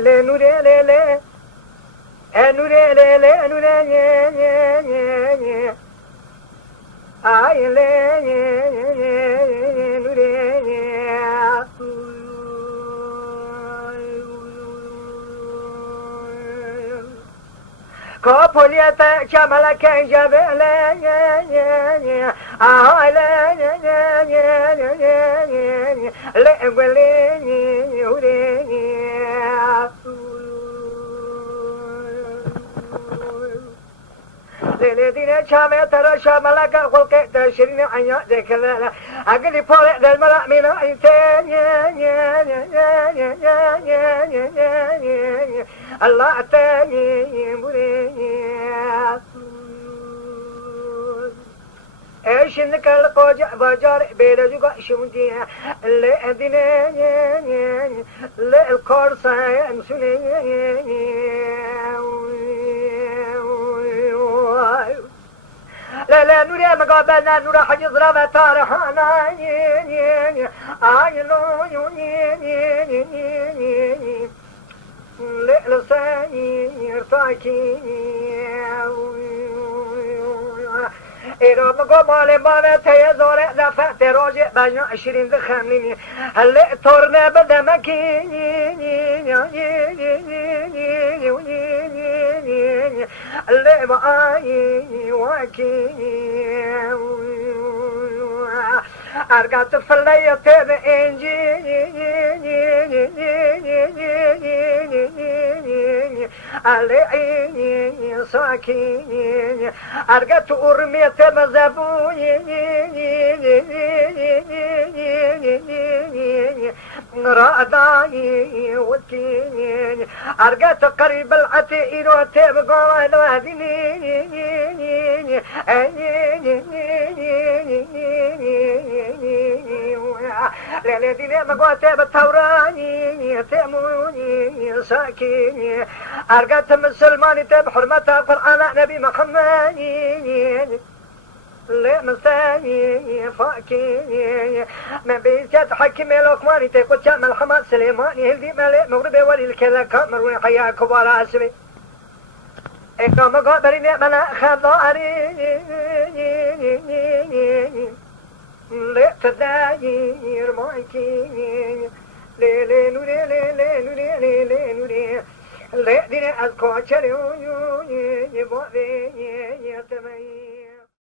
le nure le le nure le le nure nye nye nye nye ay le nye nye nye nure nye Kapuliyete kemaleke cebele nye nye nye ay le nye nye nye nye nye nye le gwele nye nye ure nye Lele dine çame tara şamalaka hulke teşirini anya dekelele Agli pole del malamina ite nye nye nye nye nye nye nye nye nye nye Allah te nye bure şimdi kal koca bacar belajuga şimdi le dine nye nye le korsa emsune لا لا نوري مقابلنا نورا حجز رابع طارحانا آيلو لساني ارتاكي ایرو مگو مال مال تیزاره دفعت روژه بجنا 20 دخملینی هلی تورنه بدمکی هلی با آیی واکی ارگات فلیت به انجی علی ساکی ارگات ارمیت مزبونی راداي وكيني ارقت قريب العتير وتبقى الوادني ليلتي مقوت بتوراني تأموني ساكيني ارقت مسلماني تب حرمتها قرآن نبي محمد لا مستاني فاكي ما بيجت حكمي لقماني تقول شام الحمد سليماني هلدي مالي مغربي ولي الكلا كامر وحيا كبار اسمي اقام قابرين منا خضاري لا تداير مايكي لي نوري لي نوري لي نوري لا ديني اذكر شريو يبغي يتمي